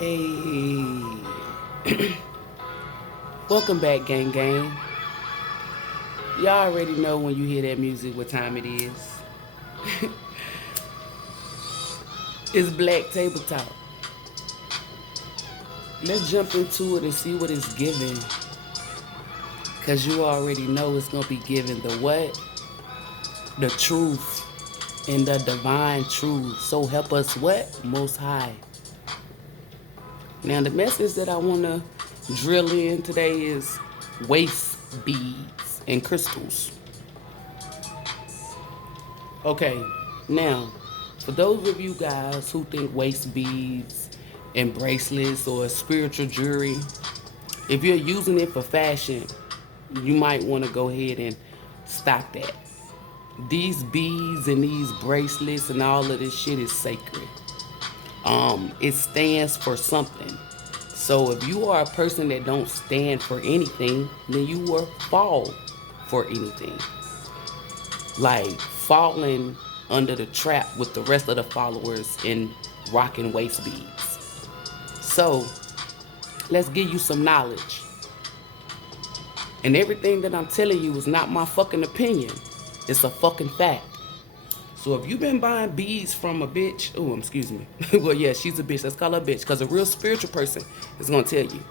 Hey, welcome back, gang gang. Y'all already know when you hear that music what time it is. It's Black Table Talk. Let's jump into it and see what it's giving. Cause you already know it's gonna be giving the what? The truth and the divine truth. So help us what? Most High. Now the message that I wanna drill in today is waist beads and crystals. Okay, now, for those of you guys who think waist beads and bracelets or spiritual jewelry, if you're using it for fashion, you might want to go ahead and stop that. These beads and these bracelets and all of this shit is sacred. It stands for something. So if you are a person that don't stand for anything, then you will fall for anything. Like falling under the trap with the rest of the followers in rocking waist beads. So let's give you some knowledge. And everything that I'm telling you is not my fucking opinion. It's a fucking fact. So if you've been buying beads from a bitch, oh, excuse me. Well, yeah, she's a bitch. Let's call her a bitch. Because a real spiritual person is going to tell you.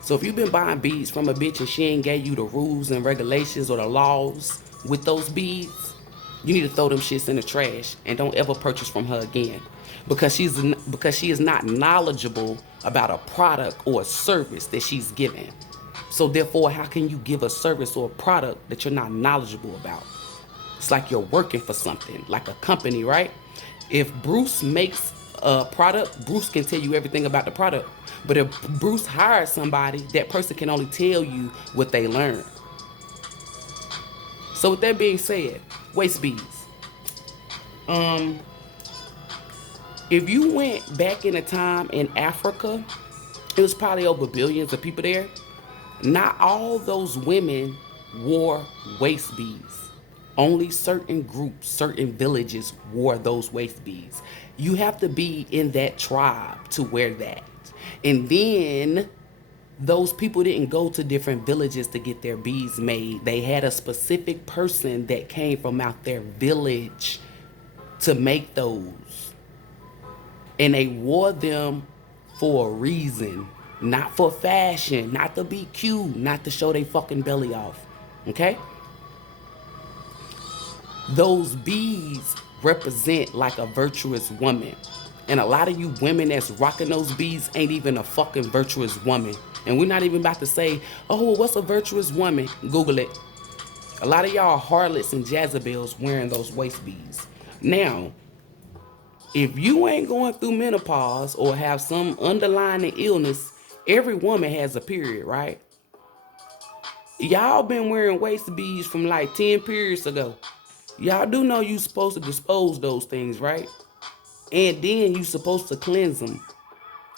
So if you've been buying beads from a bitch and she ain't gave you the rules and regulations or the laws with those beads, you need to throw them shits in the trash and don't ever purchase from her again. Because she is not knowledgeable about a product or a service that she's giving. So therefore, how can you give a service or a product that you're not knowledgeable about? It's like you're working for something, like a company, right? If Bruce makes a product, Bruce can tell you everything about the product. But if Bruce hires somebody, that person can only tell you what they learned. So with that being said, waist beads. If you went back in a time in Africa, it was probably over billions of people there. Not all those women wore waist beads. Only certain groups, certain villages wore those waist beads. You have to be in that tribe to wear that. And then those people didn't go to different villages to get their beads made. They had a specific person that came from out their village to make those. And they wore them for a reason. Not for fashion, not to be cute, not to show their fucking belly off. Okay? Those beads represent like a virtuous woman. And a lot of you women that's rocking those beads ain't even a fucking virtuous woman. And we're not even about to say, oh, what's a virtuous woman? Google it. A lot of y'all harlots and Jezebels wearing those waist beads. Now, if you ain't going through menopause or have some underlying illness, every woman has a period, right? Y'all been wearing waist beads from like 10 periods ago. Y'all do know you supposed to dispose those things, right? And then you supposed to cleanse them.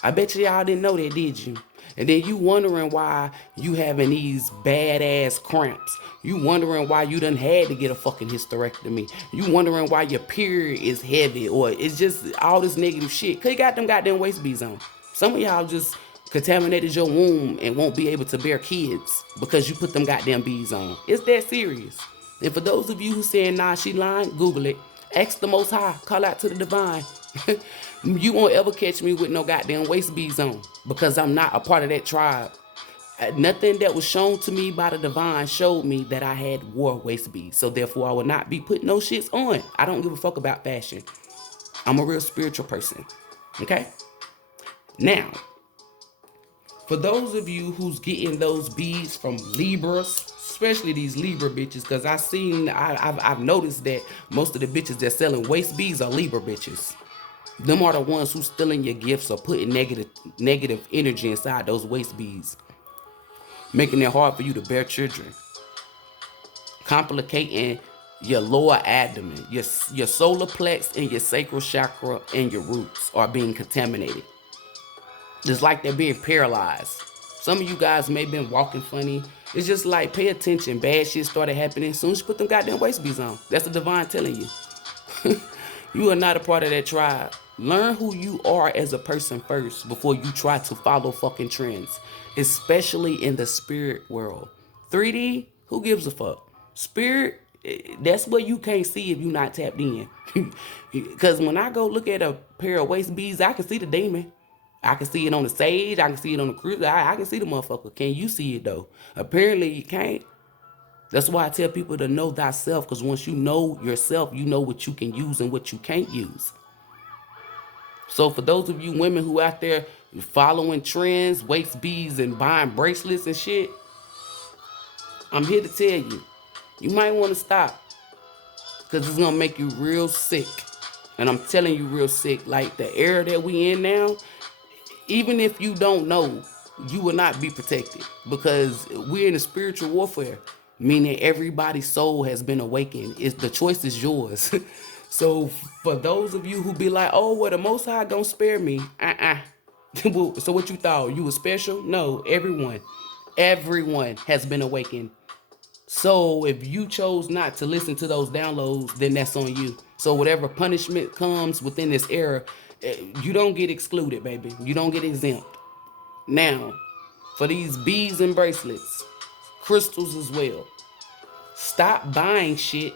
I bet y'all didn't know that, did you? And then you wondering why you having these badass cramps. You wondering why you done had to get a fucking hysterectomy. You wondering why your period is heavy or it's just all this negative shit. Cause you got them goddamn waist beads on. Some of y'all just contaminated your womb and won't be able to bear kids because you put them goddamn beads on. It's that serious. And for those of you who saying, nah, she lying, Google it. Ask the Most High. Call out to the divine. You won't ever catch me with no goddamn waist beads on because I'm not a part of that tribe. Nothing that was shown to me by the divine showed me that I had wore waist beads. So therefore, I will not be putting no shits on. I don't give a fuck about fashion. I'm a real spiritual person. Okay? Now, for those of you who's getting those beads from Libras, especially these Libra bitches, because I've noticed that most of the bitches that's selling waist beads are Libra bitches. Them are the ones who stealing your gifts or putting negative energy inside those waist beads, making it hard for you to bear children, complicating your lower abdomen, your solar plex and your sacral chakra and your roots are being contaminated. It's like they're being paralyzed. Some of you guys may have been walking funny. It's just like, pay attention. Bad shit started happening as soon as you put them goddamn waist beads on. That's the divine telling you. You are not a part of that tribe. Learn who you are as a person first before you try to follow fucking trends, especially in the spirit world. 3D, who gives a fuck? Spirit, that's what you can't see if you're not tapped in. Because when I go look at a pair of waist beads, I can see the demon. I can see it on the stage. I can see it on the cruise. I can see the motherfucker. Can you see it though? Apparently you can't. That's why I tell people to know thyself, because once you know yourself, you know what you can use and what you can't use. So for those of you women who out there following trends, waist beads, and buying bracelets and shit, I'm here to tell you, you might want to stop, because it's going to make you real sick. And I'm telling you real sick. Like the era that we in now, even if you don't know, you will not be protected, because we're in a spiritual warfare, meaning everybody's soul has been awakened. The choice is yours. So for those of you who be like, oh, well, the Most High gonna spare me. So what you thought? You were special? No, everyone has been awakened. So if you chose not to listen to those downloads, then that's on you. So whatever punishment comes within this era, you don't get excluded, baby. You don't get exempt. Now, for these beads and bracelets, crystals as well, stop buying shit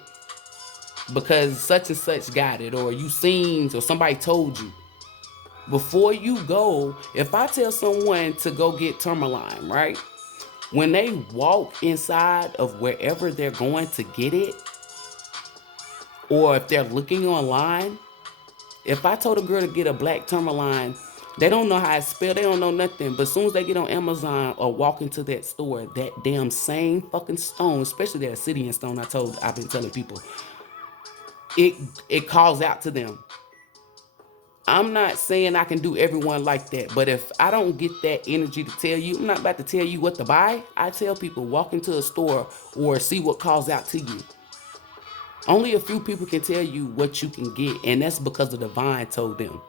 because such and such got it, or you seen, or somebody told you. Before you go, if I tell someone to go get tourmaline, right? When they walk inside of wherever they're going to get it, or if they're looking online, if I told a girl to get a black tourmaline, they don't know how it's spelled, they don't know nothing. But as soon as they get on Amazon or walk into that store, that damn same fucking stone, especially that obsidian stone I've been telling people, it calls out to them. I'm not saying I can do everyone like that, but if I don't get that energy to tell you, I'm not about to tell you what to buy. I tell people, walk into a store or see what calls out to you. Only a few people can tell you what you can get, and that's because the divine told them.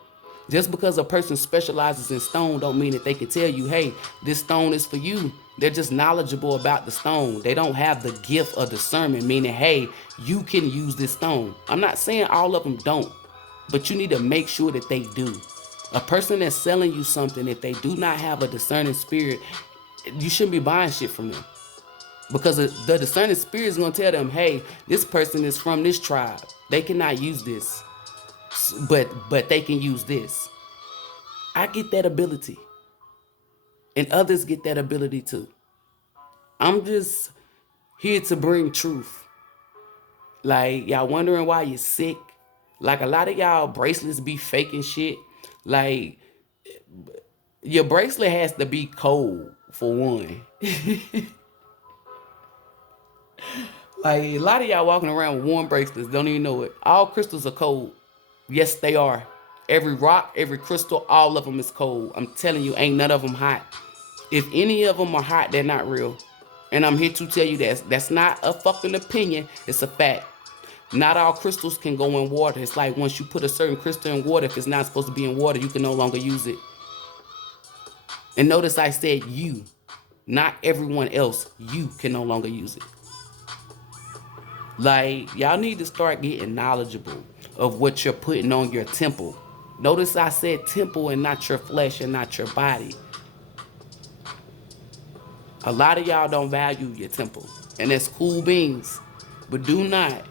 Just because a person specializes in stone don't mean that they can tell you, hey, this stone is for you. They're just knowledgeable about the stone. They don't have the gift of discernment, meaning, hey, you can use this stone. I'm not saying all of them don't, but you need to make sure that they do. A person that's selling you something, if they do not have a discerning spirit, you shouldn't be buying shit from them. Because the discerning spirit is going to tell them, hey, this person is from this tribe. They cannot use this, but they can use this. I get that ability. And others get that ability too. I'm just here to bring truth. Like, y'all wondering why you're sick? Like, a lot of y'all bracelets be faking shit. Like, your bracelet has to be cold, for one. Like, a lot of y'all walking around with warm bracelets, don't even know it. All crystals are cold. Yes, they are. Every rock, every crystal, all of them is cold. I'm telling you, ain't none of them hot. If any of them are hot, they're not real. And I'm here to tell you that's not a fucking opinion. It's a fact. Not all crystals can go in water. It's like once you put a certain crystal in water, if it's not supposed to be in water, you can no longer use it. And notice I said you, not everyone else. You can no longer use it. Like, y'all need to start getting knowledgeable of what you're putting on your temple. Notice I said temple and not your flesh and not your body. A lot of y'all don't value your temple, and that's cool beings, but do not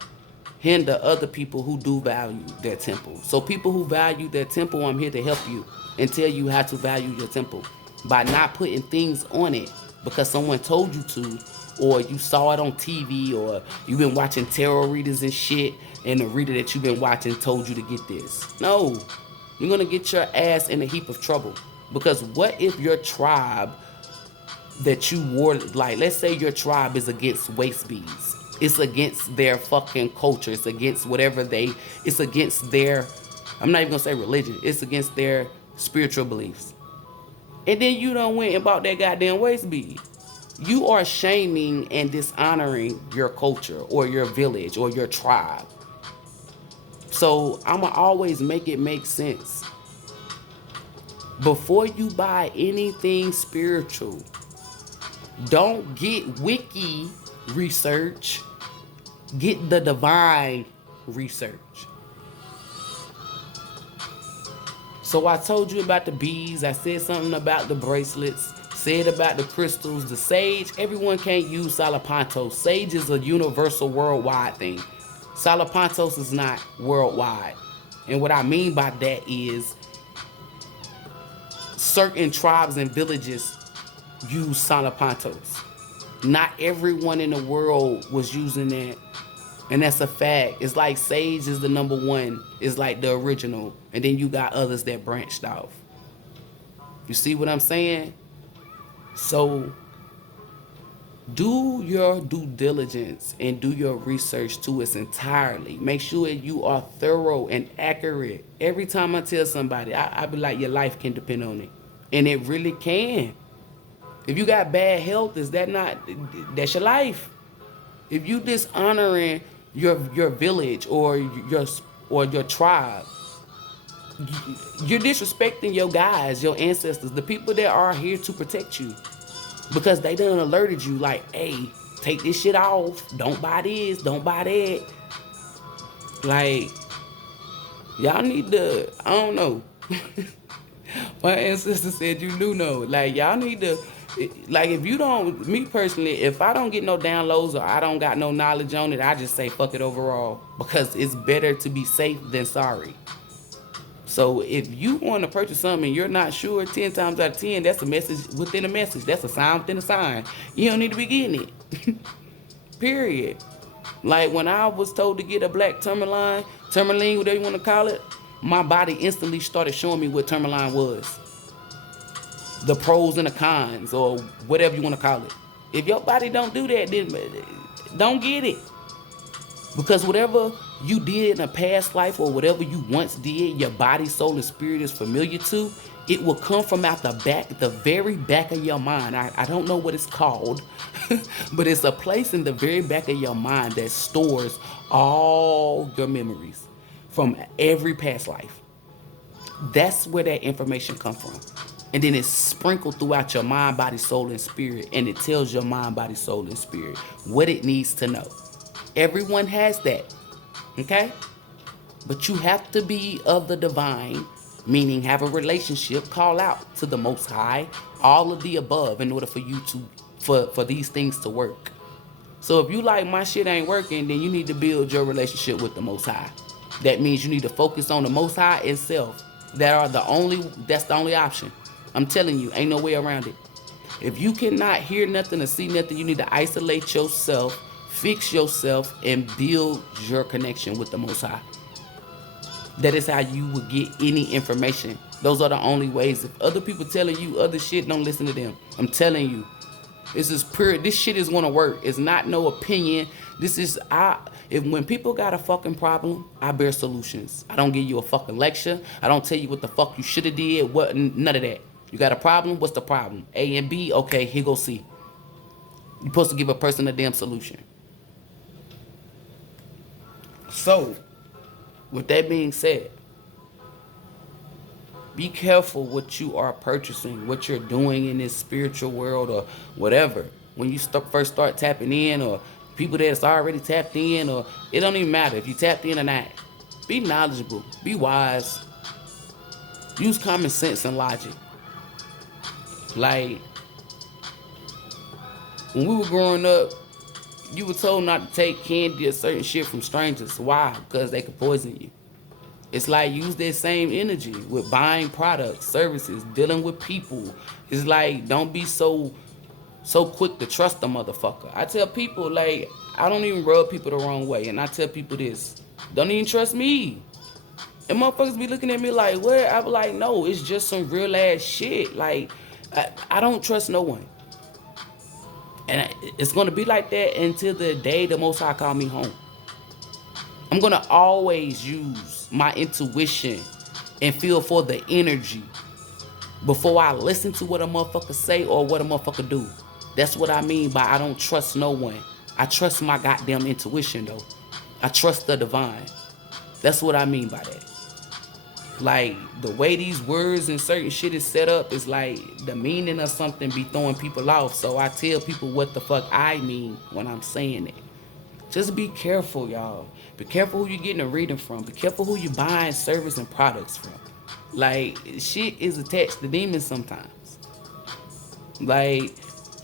hinder other people who do value their temple. So people who value their temple, I'm here to help you and tell you how to value your temple by not putting things on it because someone told you to, or you saw it on TV, or you've been watching tarot readers and shit, and the reader that you've been watching told you to get this. No, you're gonna get your ass in a heap of trouble. Because what if your tribe that you wore, like, let's say your tribe is against waist beads. It's against their fucking culture. It's against it's against their, I'm not even gonna say religion. It's against their spiritual beliefs. And then you done went and bought that goddamn waist bead. You are shaming and dishonoring your culture or your village or your tribe. So I'ma always make it make sense. Before you buy anything spiritual, don't get wiki research. Get the divine research. So I told you about the beads. I said something about the bracelets. Said about the crystals, the sage. Everyone can't use Salapantos. Sage is a universal worldwide thing. Salapantos is not worldwide. And what I mean by that is certain tribes and villages use Salapantos. Not everyone in the world was using that. And that's a fact. It's like sage is the number one. It's like the original. And then you got others that branched off. You see what I'm saying? So do your due diligence and do your research to its entirely. Make sure you are thorough and accurate. Every time I tell somebody, I be like, your life can depend on it. And it really can. If you got bad health, is that not, that's your life. If you dishonoring your village or your tribe, you're disrespecting your guys, your ancestors, the people that are here to protect you. Because they done alerted you like, hey, take this shit off. Don't buy this, don't buy that. Like, y'all need to, I don't know. My ancestor said you do know. Like, y'all need to, like, if you don't, me personally, if I don't get no downloads or I don't got no knowledge on it, I just say fuck it overall. Because it's better to be safe than sorry. So if you want to purchase something and you're not sure, 10 times out of 10, that's a message within a message. That's a sign within a sign. You don't need to be getting it. Period. Like when I was told to get a black tourmaline, whatever you want to call it, my body instantly started showing me what tourmaline was. The pros and the cons, or whatever you want to call it. If your body don't do that, then don't get it. Because whatever you did in a past life or whatever you once did, your body, soul, and spirit is familiar to, it will come from out the back, the very back of your mind. I don't know what it's called, but it's a place in the very back of your mind that stores all your memories from every past life. That's where that information comes from. And then it's sprinkled throughout your mind, body, soul, and spirit. And it tells your mind, body, soul, and spirit what it needs to know. Everyone has that, okay? But you have to be of the divine, meaning have a relationship, call out to the Most High, all of the above in order for you to, for these things to work. So if you like my shit ain't working, then you need to build your relationship with the Most High. That means you need to focus on the Most High itself. That's the only option. I'm telling you, ain't no way around it. If you cannot hear nothing or see nothing, you need to isolate yourself, fix yourself, and build your connection with the Most High. That is how you will get any information. Those are the only ways. If other people telling you other shit, don't listen to them. I'm telling you. This is pure. This shit is gonna work. It's not no opinion. This is when people got a fucking problem, I bear solutions. I don't give you a fucking lecture. I don't tell you what the fuck you should have did. What? None of that. You got a problem? What's the problem? A and B. Okay, here go C. You're supposed to give a person a damn solution. So, with that being said, be careful what you are purchasing, what you're doing in this spiritual world or whatever. When you first start tapping in, or people that's already tapped in, or it don't even matter if you tapped in or not. Be knowledgeable, be wise, use common sense and logic. Like, when we were growing up, you were told not to take candy or certain shit from strangers. Why? Because they could poison you. It's like use that same energy with buying products, services, dealing with people. It's like don't be so quick to trust a motherfucker. I tell people, like, I don't even rub people the wrong way. And I tell people this, don't even trust me. And motherfuckers be looking at me like, what? I be like, no, it's just some real ass shit. Like, I don't trust no one. And it's going to be like that until the day the Most High call me home. I'm going to always use my intuition and feel for the energy before I listen to what a motherfucker say or what a motherfucker do. That's what I mean by I don't trust no one. I trust my goddamn intuition, though. I trust the divine. That's what I mean by that. Like, the way these words and certain shit is set up is like the meaning of something be throwing people off. So I tell people what the fuck I mean when I'm saying it. Just be careful, y'all. Be careful who you're getting a reading from. Be careful who you're buying service and products from. Like, shit is attached to demons sometimes. Like,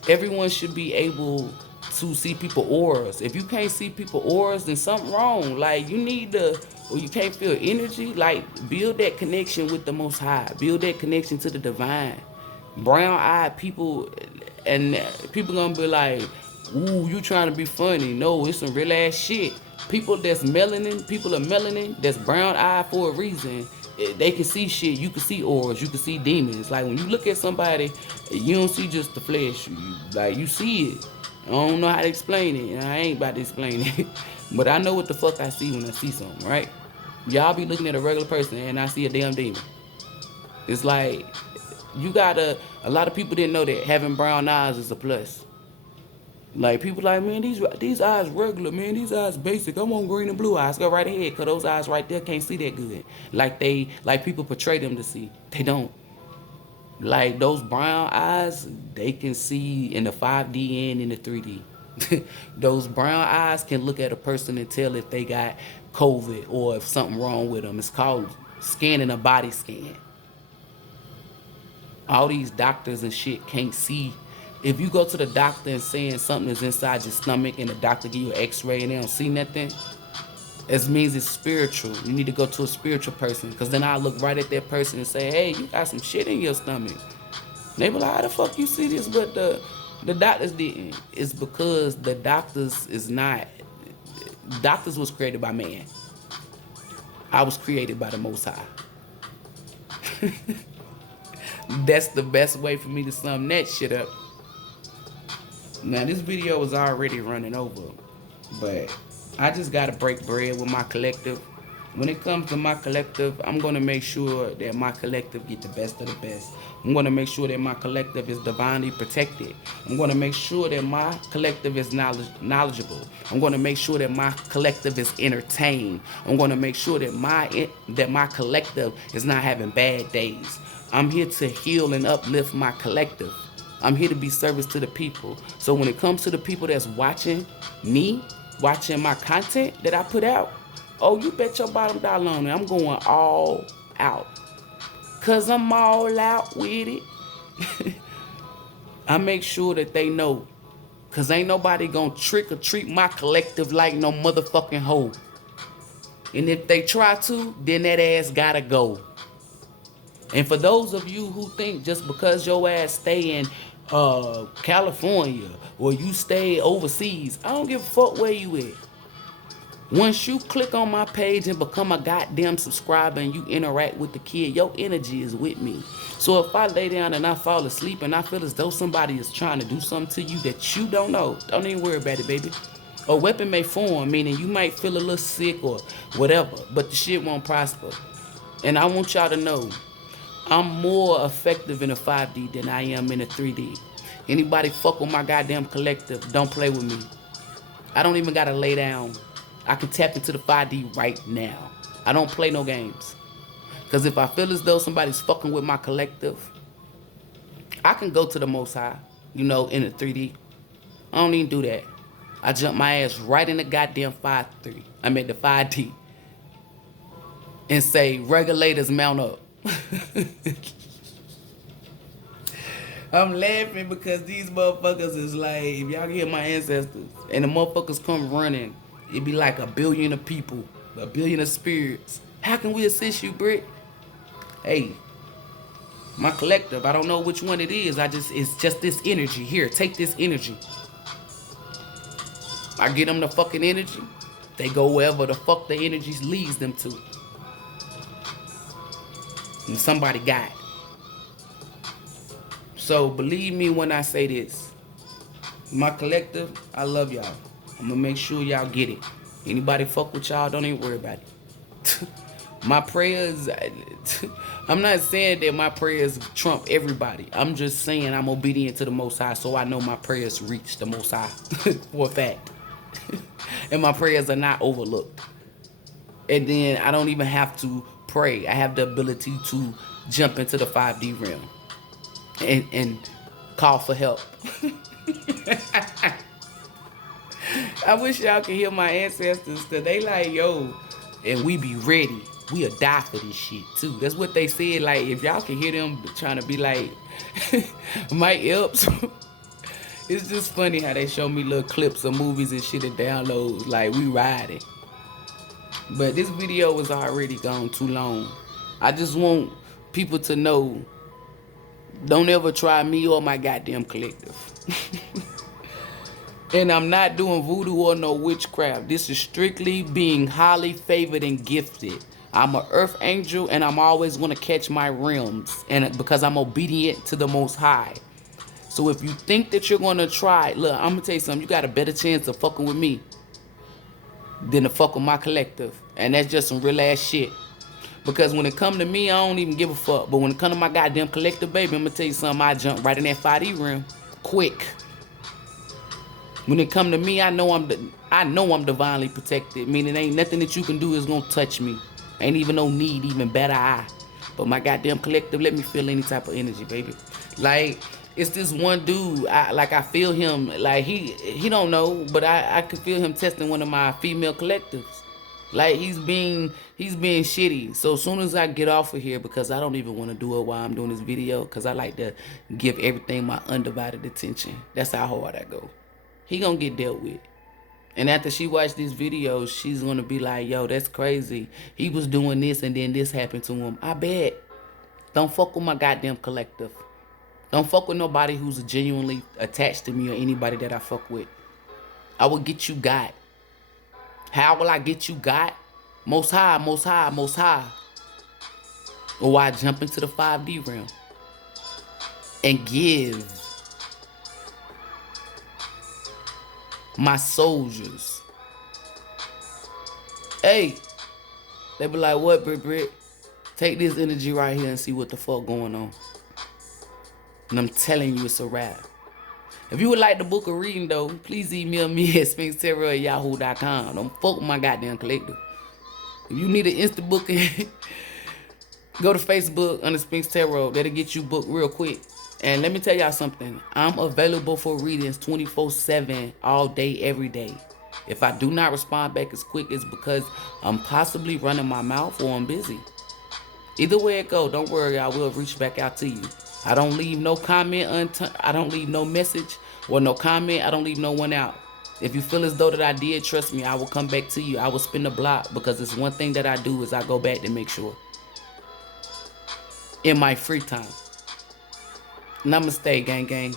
everyone should be able to see people auras. If you can't see people auras, then something wrong. Like, you need to, or you can't feel energy. Like, build that connection with the Most High. Build that connection to the divine. Brown-eyed people, and people gonna be like, "Ooh, you trying to be funny?" No, it's some real ass shit. People that's melanin, people are melanin, that's brown-eyed for a reason. They can see shit. You can see auras. You can see demons. Like, when you look at somebody, you don't see just the flesh. Like, you see it. I don't know how to explain it, and I ain't about to explain it. But I know what the fuck I see when I see something, right? Y'all be looking at a regular person, and I see a damn demon. It's like, you gotta, a lot of people didn't know that having brown eyes is a plus. Like, people like, man, these eyes regular, man, these eyes basic. I want green and blue eyes. Go right ahead, cause those eyes right there can't see that good. Like people portray them to see. They don't. Like, those brown eyes, they can see in the 5D and in the 3D. Those brown eyes can look at a person and tell if they got COVID or if something wrong with them. It's called scanning a body scan. All these doctors and shit can't see. If you go to the doctor and saying something is inside your stomach and the doctor give you an x-ray and they don't see nothing, it means it's spiritual. You need to go to a spiritual person, because then I look right at that person and say, hey, you got some shit in your stomach. And they be like, how the fuck you see this? But the doctors didn't. It's because the doctors is not, doctors was created by man. I was created by the Most High. That's the best way for me to sum that shit up. Now, this video is already running over, but I just gotta break bread with my collective. When it comes to my collective, I'm gonna make sure that my collective get the best of the best. I'm gonna make sure that my collective is divinely protected. I'm gonna make sure that my collective is knowledgeable. I'm gonna make sure that my collective is entertained. I'm gonna make sure that my collective is not having bad days. I'm here to heal and uplift my collective. I'm here to be service to the people. So when it comes to the people that's watching me, watching my content that I put out, oh, you bet your bottom dollar on it. I'm going all out. Cause I'm all out with it. I make sure that they know. Cause ain't nobody gonna trick or treat my collective like no motherfucking hoe. And if they try to, then that ass gotta go. And for those of you who think just because your ass stay in California or you stay overseas, I don't give a fuck where you at. Once you click on my page and become a goddamn subscriber and you interact with the kid, your energy is with me. So if I lay down and I fall asleep and I feel as though somebody is trying to do something to you that you don't know, don't even worry about it, baby. A weapon may form, meaning you might feel a little sick or whatever, but the shit won't prosper. And I want y'all to know, I'm more effective in a 5D than I am in a 3D. Anybody fuck with my goddamn collective, don't play with me. I don't even gotta lay down. I can tap into the 5D right now. I don't play no games. Because if I feel as though somebody's fucking with my collective, I can go to the Most High, in the 3D. I don't even do that. I jump my ass right in the goddamn 5-3. I mean the 5D. And say, regulators mount up. I'm laughing because these motherfuckers is like, if y'all hear my ancestors, and the motherfuckers come running, it be like 1 billion of people, 1 billion of spirits. How can we assist you, Britt? Hey, my collective, I don't know which one it is. It's just this energy. Here, take this energy. I get them the fucking energy. They go wherever the fuck the energy leads them to. And somebody got it. So believe me when I say this. My collective, I love y'all. I'm gonna make sure y'all get it. Anybody fuck with y'all, don't even worry about it. My prayers, I'm not saying that my prayers trump everybody. I'm just saying I'm obedient to the Most High, so I know my prayers reach the Most High for a fact. And my prayers are not overlooked. And then I don't even have to pray. I have the ability to jump into the 5D realm and call for help. I wish y'all could hear my ancestors, because they like, yo, and we be ready. we'll die for this shit too. That's what they said. Like, if y'all can hear them trying to be like Mike Epps. It's just funny how they show me little clips of movies and shit and downloads. Like, we riding. But this video was already gone too long. I just want people to know, don't ever try me or my goddamn collective. And I'm not doing voodoo or no witchcraft. This is strictly being highly favored and gifted. I'm an earth angel, and I'm always going to catch my realms, and because I'm obedient to the Most High. So if you think that you're going to try, look, I'm going to tell you something. You got a better chance of fucking with me than to fuck with my collective. And that's just some real ass shit. Because when it come to me, I don't even give a fuck. But when it come to my goddamn collective, baby, I'm going to tell you something. I jump right in that 5D realm quick. When it come to me, I know I'm divinely protected. Meaning ain't nothing that you can do is going to touch me. Ain't even no need, even better eye. But my goddamn collective, let me feel any type of energy, baby. Like, it's this one dude, I feel him, like he don't know, but I could feel him testing one of my female collectives. Like, he's being shitty. So as soon as I get off of here, because I don't even want to do it while I'm doing this video, because I like to give everything my undivided attention. That's how hard I go. He gonna get dealt with. And after she watched this video, she's gonna be like, yo, that's crazy. He was doing this and then this happened to him. I bet. Don't fuck with my goddamn collective. Don't fuck with nobody who's genuinely attached to me or anybody that I fuck with. I will get you got. How will I get you got? Most high, most high, most high. Or I jump into the 5D realm and give my soldiers. Hey, they be like, what, Brit? Take this energy right here and see what the fuck going on. And I'm telling you, it's a wrap. If you would like the book of reading, though, please email me at SPINKSTAROT@yahoo.com. Don't fuck with my goddamn collective. If you need an instant booking, go to Facebook under Spinks Tarot. That'll get you booked real quick. And let me tell y'all something. I'm available for readings 24/7, all day, every day. If I do not respond back as quick, it's because I'm possibly running my mouth or I'm busy. Either way it go, don't worry, I will reach back out to you. I don't leave no comment I don't leave no message or no comment. I don't leave no one out. If you feel as though that I did, trust me, I will come back to you. I will spin the block, because it's one thing that I do is I go back to make sure. In my free time. Namaste, gang gang.